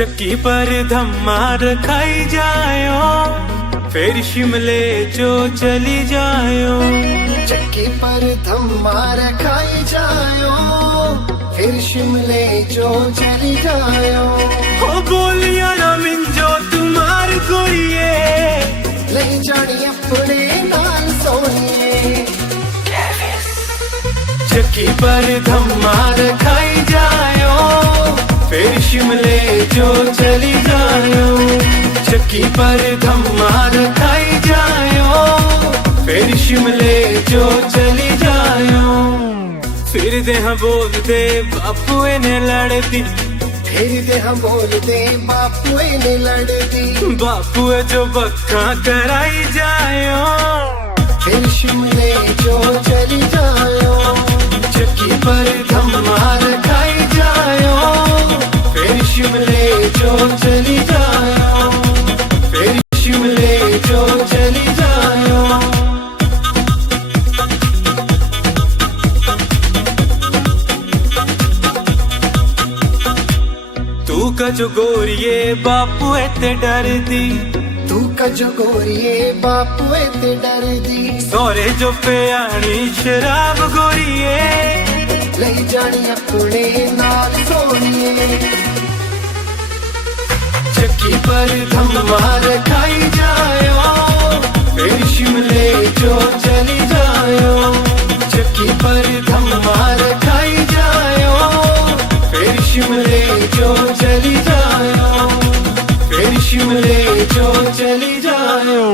चक्की पर धमार खाई जायो, फिर शिमले जो चली जायो। चक्की पर धमार खाई जायो, फिर शिमले जो चली जायो। हो बोलिया ना मिंजो तुम्हार गोरिए, ले जानी अपने नाल सोनिए। चक्की पर धमार खाई जायो, फिर शिमले जो चली जायो। चक्की पर धमार खाई जायो, फिर शिमले जो चली जायो। फिर दे हम बोलते बापू ने लड़ती, फिर दे हम बोलते बापू ने लड़ती। बापू जो बक्का कराई जायो, फिर शिमले जो चली जायो। चक्की पर धमार खाई जायो, फिर शिमले जो चली जायो। फिर शिमले जो चली जायो। तू कजो गोरिए बापू ते डरदी, तू कजो गोरिए बापू ते डरदी। सोरे जो प्याणी शराब गोरिए, ले जानी अपने नाल सोनिए। चक्की पर धमार खाई जायो, फिर शिमले जो चली जायो। चक्की पर धमार खाई जायो, फिर शिमले जो चली जायो। फिर शिमले जो चली जायो।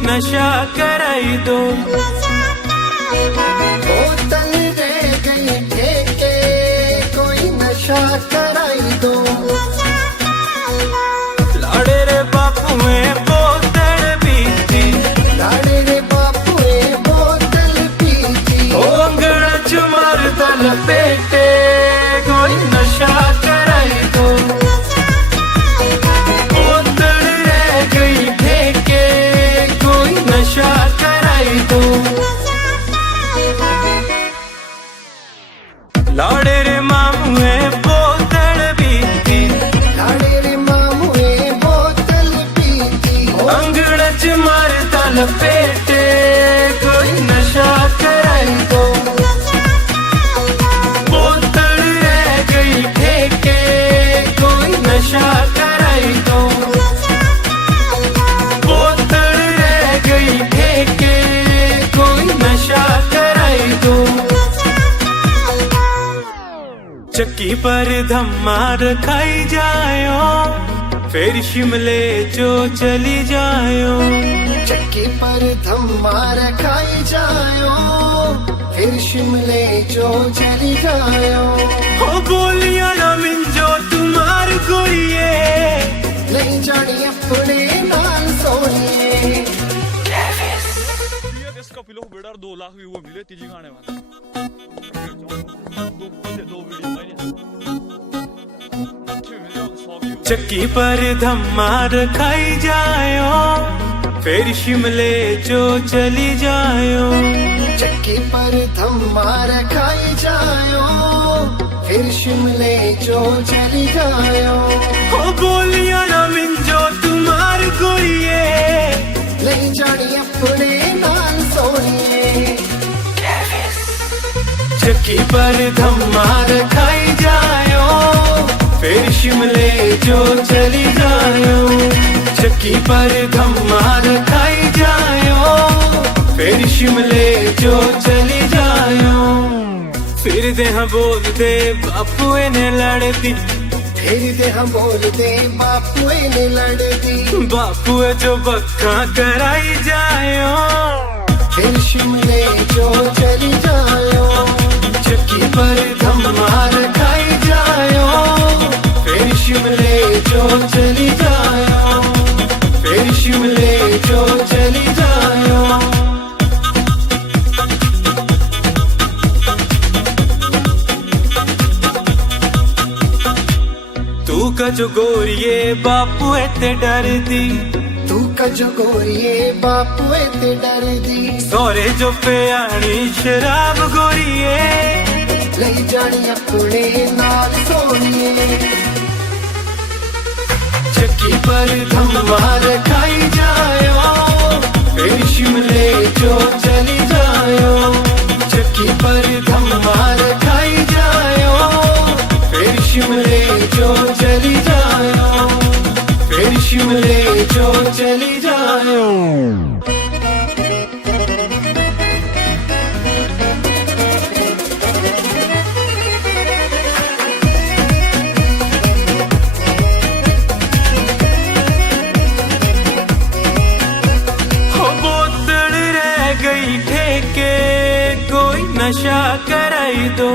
नशा कराई दो, बोतल रह गई ठेके, कोई नशा कराई दो। लाड़े रे बापू में बोतल पीती, लाड़े रे बापू में बोतल पीती। ओ अंगड़ा चुमार दल पेटे, कोई नशा कराई दो। बोतल रह गई ठेके, नशा कराई दो। लाड़े रे मामुए बोतल पीती, लाड़े रे मामुए बोतल पीती। अंगड़ च मारता लपेटे, कोई नशा कराई दो। बोतल रह गई ठेके, कोई नशा कराई दो। ठेके कोई नशा कराई दो। चक्की पर धमार खाई जायो, फिर शिमले जो चली जायो। चक्की पर धमार खाई जायो, फिर शिमले जो चली जायो। हो बोलिया ना मिंजो तुम्हार गोरिए, ले जानी अपने नाल सोनिए। इसका पिलो बेड़ा 2 लाख व्यूवर मिले तीजी गाने में। चक्की पर धमार खाई जायो, फिर शिमले जो चली जायो। चक्की पर धमार खाई जायो, फिर शिमले जो चली जायो। हो बोलिया ना मिंजो तुम्हार गोरिए, ले जानी अपने नाल सोनिए। चक्की पर धमार खाई जायो, फिर शिमले जो चली जायो। चक्की पर धमार खाई जायो, फिर शिमले जो चली जायो। फिर दे हम बोलते बापू ने लड़ती, फिर दे हम बोलते बापू ने लड़ती। बापू जो बक्का कराई जायो, फिर शिमले जो चली जायो। चक्की पर धमार खाई जायो, फिर शिमले जो चली जायो। फिर शिमले जो चली जायो। कचो गोरिए बापू ते डर दी तू कजो गोरिए बापू ते डर दी सोरे जो पियाणी शराब गोरिए ਲਈ ਜਾਣੀ ਆਪਣੇ ਨਾਲ ਸੋਨੀਏ चक्की पर धमार खाई जायो फिर शिमले जो चली जायो चक्की पर धमार खाई जायो फिर शिमले जो चली जायो फिर शिमले जो चली जायो गई ठेके कोई नशा कराई दो